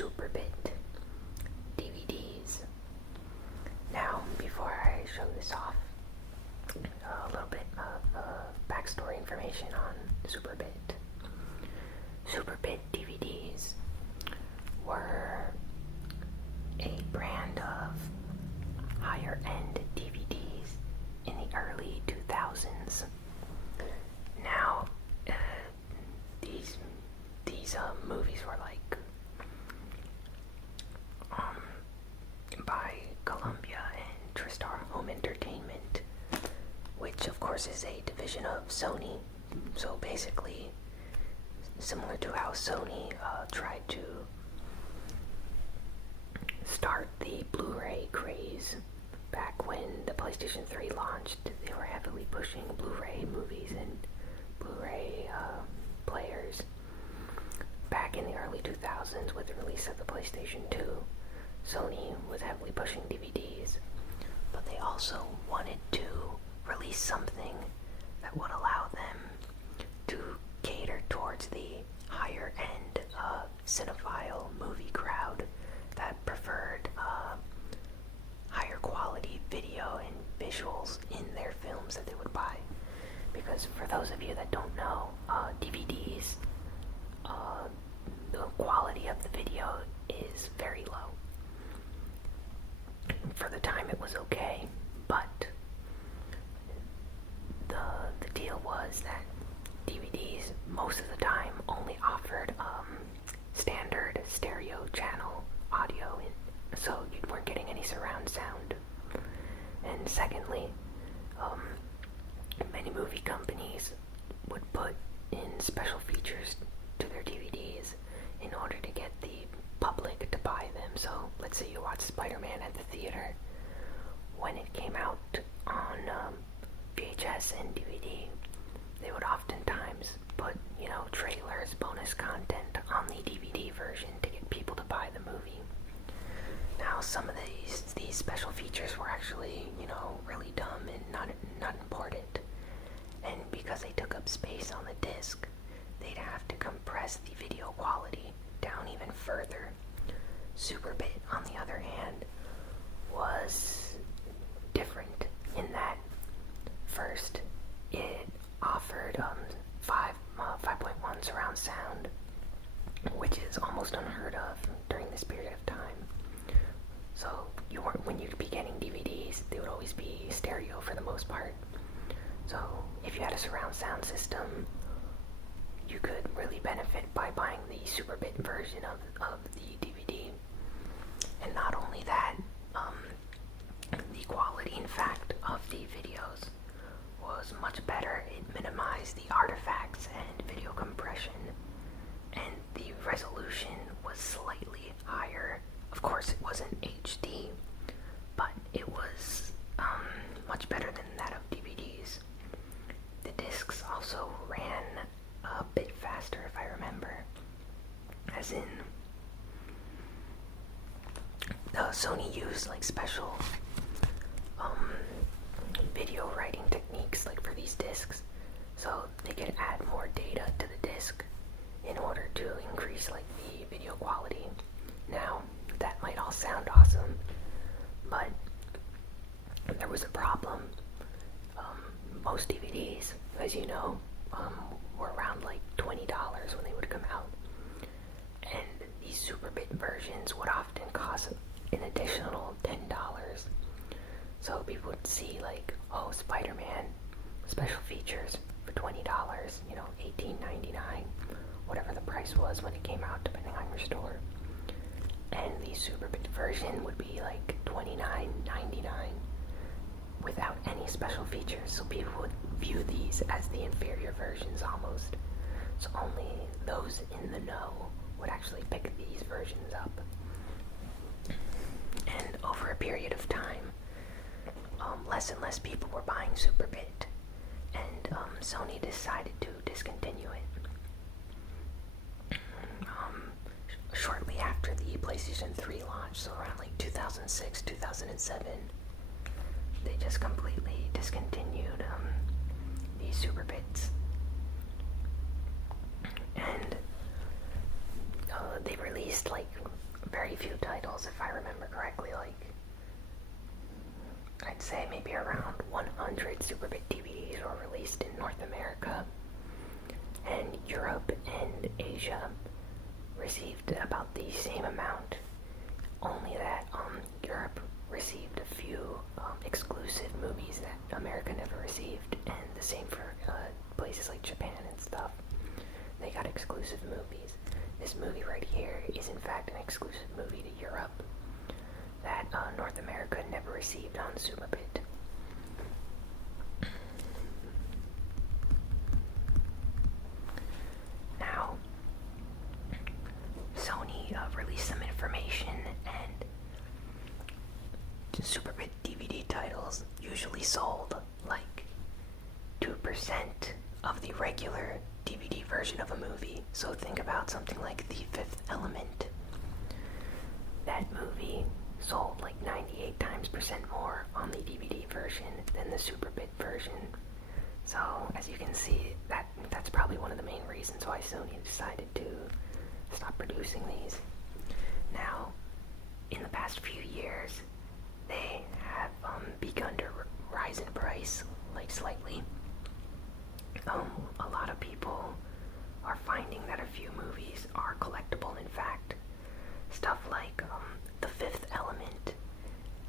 Superbit DVDs. Now, before I show this off, a little bit of backstory information on Superbit. Superbit DVDs were a brand of higher-end DVDs in the early 2000s. Now, these movies were like by Columbia and TriStar Home Entertainment, which of course is a division of Sony. So basically, similar to how Sony tried to start the Blu-ray craze back when the PlayStation 3 launched. They were heavily pushing Blu-ray movies and Blu-ray players. Back in the early 2000s, with the release of the PlayStation 2, Sony was heavily pushing DVDs, but they also wanted to release something that would allow them to cater towards the higher end cinephile movie crowd that preferred higher quality video and visuals in their films that they would buy. Because for those of you that don't know, DVDs, the quality of the video is very low. For the time it was okay, but the deal was that DVDs most of the time only offered standard stereo channel audio, so you weren't getting any surround sound. And secondly, many movie companies would put in special features to their DVDs in order to get the public to buy them. So let's say you watch Spider-Man at the theater. When it came out on VHS and DVD, they would oftentimes put, trailers, bonus content on the DVD version to get people to buy the movie. Now, some of these special features were actually, really dumb and not important. And because they took up space on the disc, they'd have to compress the video quality down even further. Superbit, on the other hand, was different in that, first, it offered 5.1 surround sound, which is almost unheard of during this period of time. So when you'd be getting DVDs, they would always be stereo for the most part. So if you had a surround sound system, you could really benefit by buying the Superbit version of the DVD. And not only that, the quality, in fact, of the videos was much better. It minimized the artifacts and video compression, and the resolution was slightly higher. Of course, it wasn't HD, but it was much better than that of DVDs. The discs also ran a bit faster, if I remember, as in Sony used like special video writing techniques like for these discs, so they could add more data to the disc in order to increase like the video quality. Now, that might all sound awesome, but there was a problem. Most DVDs, as you know, were around like $20 when they would come out, and these Superbit versions would often cost an additional $10. So people would see like, oh, Spider-Man special features for $20, $18.99, whatever the price was when it came out, depending on your store. And the Superbit version would be like $29.99 without any special features. So people would view these as the inferior versions almost. So only those in the know would actually pick these versions up. And over a period of time, less and less people were buying Superbit, and Sony decided to discontinue it. Shortly after the PlayStation 3 launch, so around like 2006, 2007, they just completely discontinued these Superbits. And they released like few titles, if I remember correctly, like I'd say maybe around 100 Superbit DVDs were released in North America, and Europe and Asia received about the same amount, only that Europe received a few exclusive movies that America never received, and the same for places like Japan and stuff. They got exclusive movies. This movie right here is in fact an exclusive movie to Europe that North America never received on Superbit. Now, Sony released some information, and Superbit DVD titles usually sold like 2% of the regular DVD version of a movie. So think about something like The Fifth Element. That movie sold like 98% more on the DVD version than the Superbit version. So as you can see, that's probably one of the main reasons why Sony decided to stop producing these. Now, in the past few years, they have begun to rise in price, like slightly. A lot of people are finding that a few movies are collectible. In fact, stuff like The Fifth Element,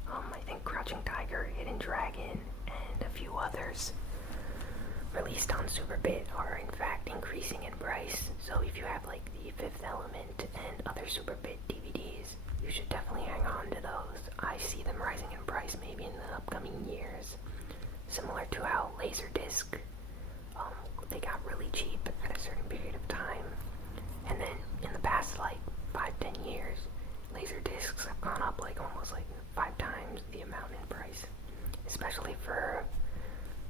I think Crouching Tiger, Hidden Dragon, and a few others released on Superbit are in fact increasing in price. So if you have like The Fifth Element and other Superbit DVDs, you should definitely hang on to those. I see them rising in price maybe in the upcoming years. Similar to how Laserdisc, they got really cheap at a certain period of time. And then in the past like 5-10 years, Laserdiscs have gone up like almost like 5 times the amount in price. Especially for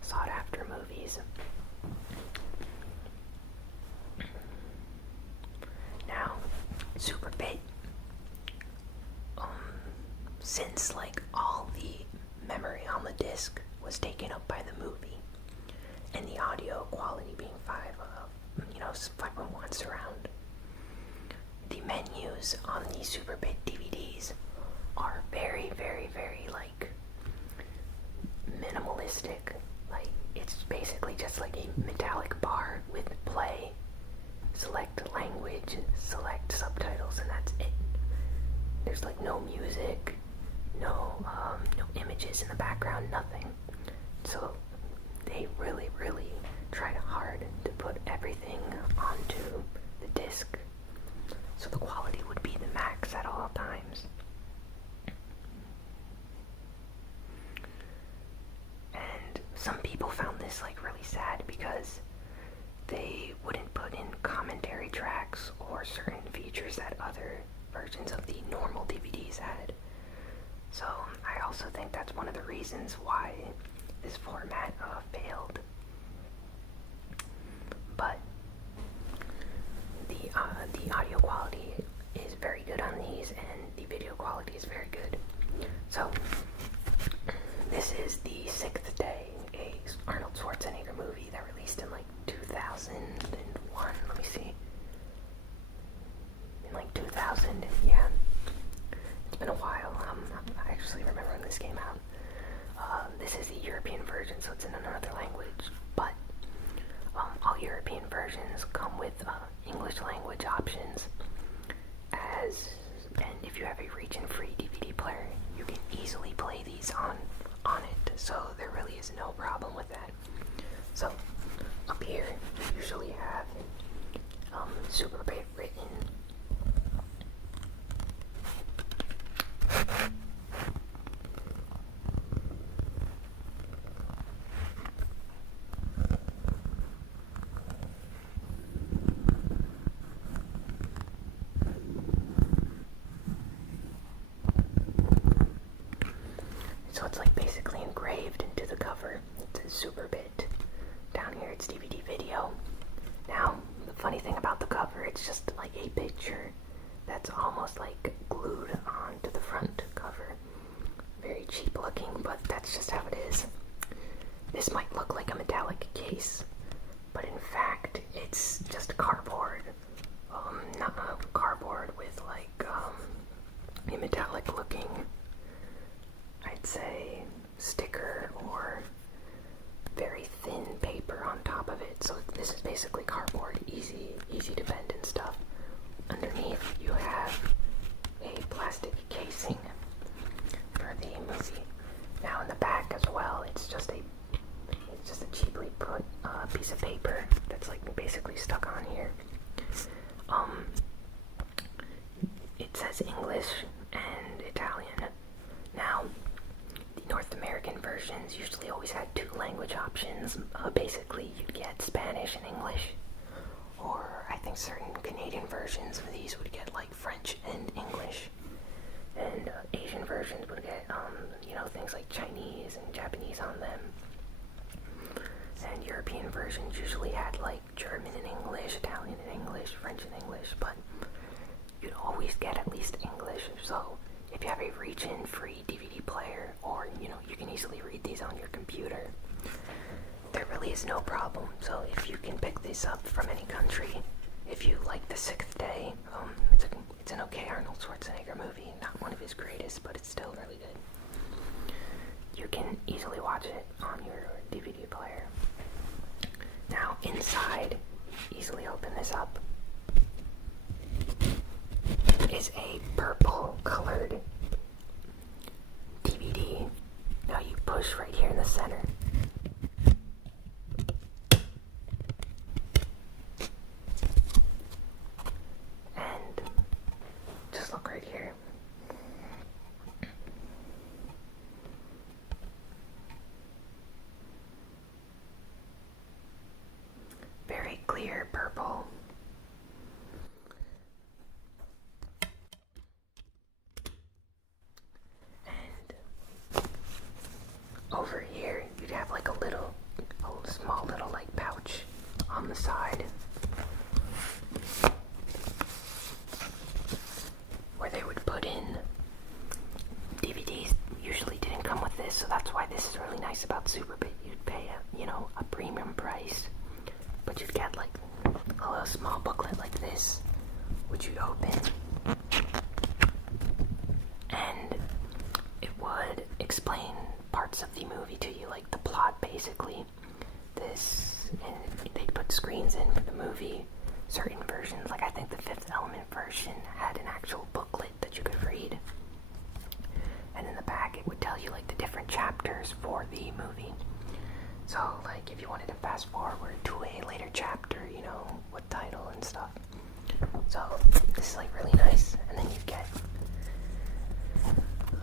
sought after movies. Now, Superbit, since like all the memory on the disc was taken up by the movie, and the audio quality being 5.1 surround, the menus on the Superbit DVDs are very, very, very like minimalistic. Like it's basically just like a metallic bar with play, select language, select subtitles, and that's it. There's like no music, no images in the background, nothing. So they really, really tried hard to put everything onto the disc, so the quality would be the max at all times. And some people found this like really sad because they wouldn't put in commentary tracks or certain features that other versions of the normal DVDs had. So I also think that's one of the reasons why this format failed. But the audio quality is very good on these, and the video quality is very good. So this is The Sixth Day, a Arnold Schwarzenegger movie that released in like 2001. Let me see. In like 2000, yeah. It's been a while. I actually remember when this came out. This is the European version, so it's in another language, but all European versions come with English language options, and if you have a region-free DVD player, you can easily play these on it, so there really is no problem with that. So up here, you usually have Superbit written. So it's like basically engraved into the cover. It says Superbit. Down here it's DVD video. Now, the funny thing about the cover, it's just like a picture that's almost like glued onto the front cover. Very cheap looking, but that's just how it is. This might look like a metallic case, but in fact it's just cardboard. Not cardboard with like metallic looking, I'd say, sticker or very thin paper on top of it. So this is basically cardboard, easy to bend and stuff. Underneath you have a plastic casing for the movie. Now in the back as well, it's just a cheaply put piece of paper that's like basically stuck on here. It says English and Italian. Now, the North American versions usually always had two language options. Basically, you'd get Spanish and English, or I think certain Canadian versions of these would get like French and English, and Asian versions would get, things like Chinese and Japanese on them. And European versions usually had like German and English, Italian and English, French and English, but you'd always get at least English. So if you have a reach-in free DVD player, or you can easily read these on your computer, there really is no problem. So if you can pick this up from any country, if you like The Sixth Day, it's an okay Arnold Schwarzenegger movie, not one of his greatest, but it's still really good. You can easily watch it on your DVD player. Now inside, easily open this up, is a purple colored DVD. Now you push right here in the center. And just look right here. Very clear purple. Over here, you'd have like a small little like pouch on the side where they would put in DVDs. Usually didn't come with this, so that's why this is really nice about Superbit. You'd pay a premium price, but you'd get like a little small booklet like this, which you'd open, and it would explain parts of the movie to you, like the plot basically. And they'd put screens in for the movie. Certain versions, like I think the Fifth Element version, had an actual booklet that you could read. And in the back it would tell you like the different chapters for the movie. So like if you wanted to fast forward to a later chapter, what title and stuff. So this is like really nice. And then you get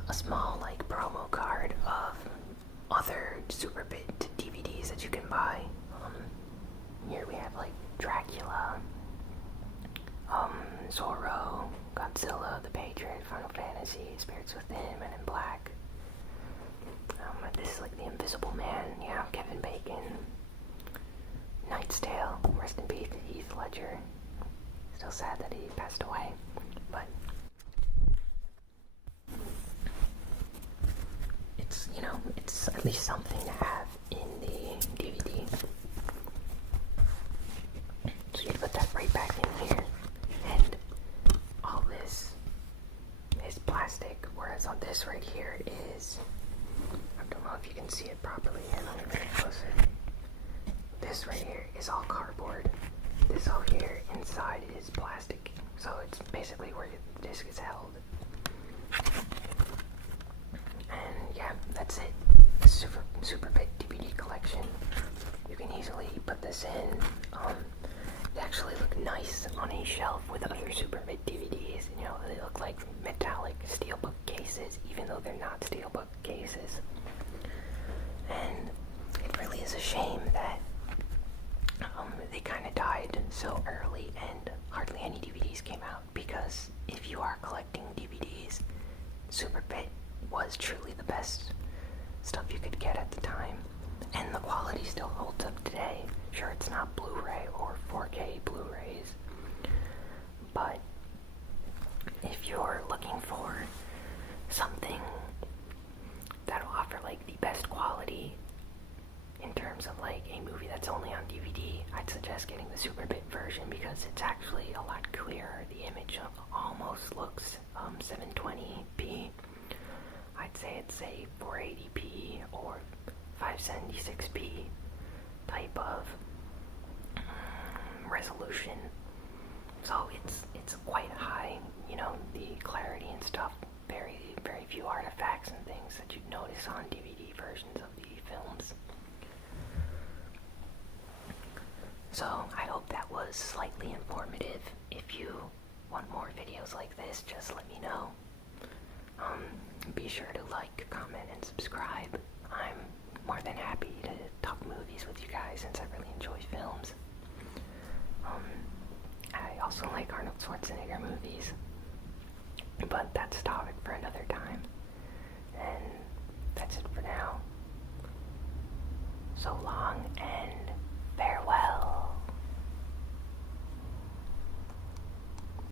a small like promo card of other Superbit DVDs that you can buy. Here we have like Dracula, Zorro, Godzilla, The Patriot, Final Fantasy, Spirits Within, Men in Black. This is like The Invisible Man, Kevin Bacon, Knight's Tale, rest in peace, Heath Ledger. Still sad that he passed away, but it's at least something to have in the DVD. So you put that right back in here, and all this is plastic, whereas on this right here is, I don't know if you can see it properly, and let me bring it closer. This right here is all cardboard. This over here inside is plastic, so it's basically where the disc is held. And yeah, that's it. The Superbit DVD collection. You can easily put this in. They actually look nice on a shelf with other Superbit DVDs. They look like metallic steelbook cases, even though they're not steelbook cases. And it really is a shame that they kind of died so early and hardly any DVDs came out, because if you are collecting DVDs, Superbit was truly the best stuff you could get at the time, and the quality still holds up today. Sure, it's not Blu-ray or 4K Blu-rays, but if you're looking for something that'll offer like the best quality in terms of like a movie that's only on DVD, I'd suggest getting the Superbit version, because it's actually a lot clearer. The image almost looks 720 it's a 480p or 576p type of resolution. So it's quite high, you know, the clarity and stuff. Very, very few artifacts and things that you'd notice on DVD versions of the films. So I hope that was slightly informative. If you want more videos like this, just let me know. Be sure to like, comment, and subscribe. I'm more than happy to talk movies with you guys since I really enjoy films. I also like Arnold Schwarzenegger movies. But that's a topic for another time. And that's it for now. So long and farewell.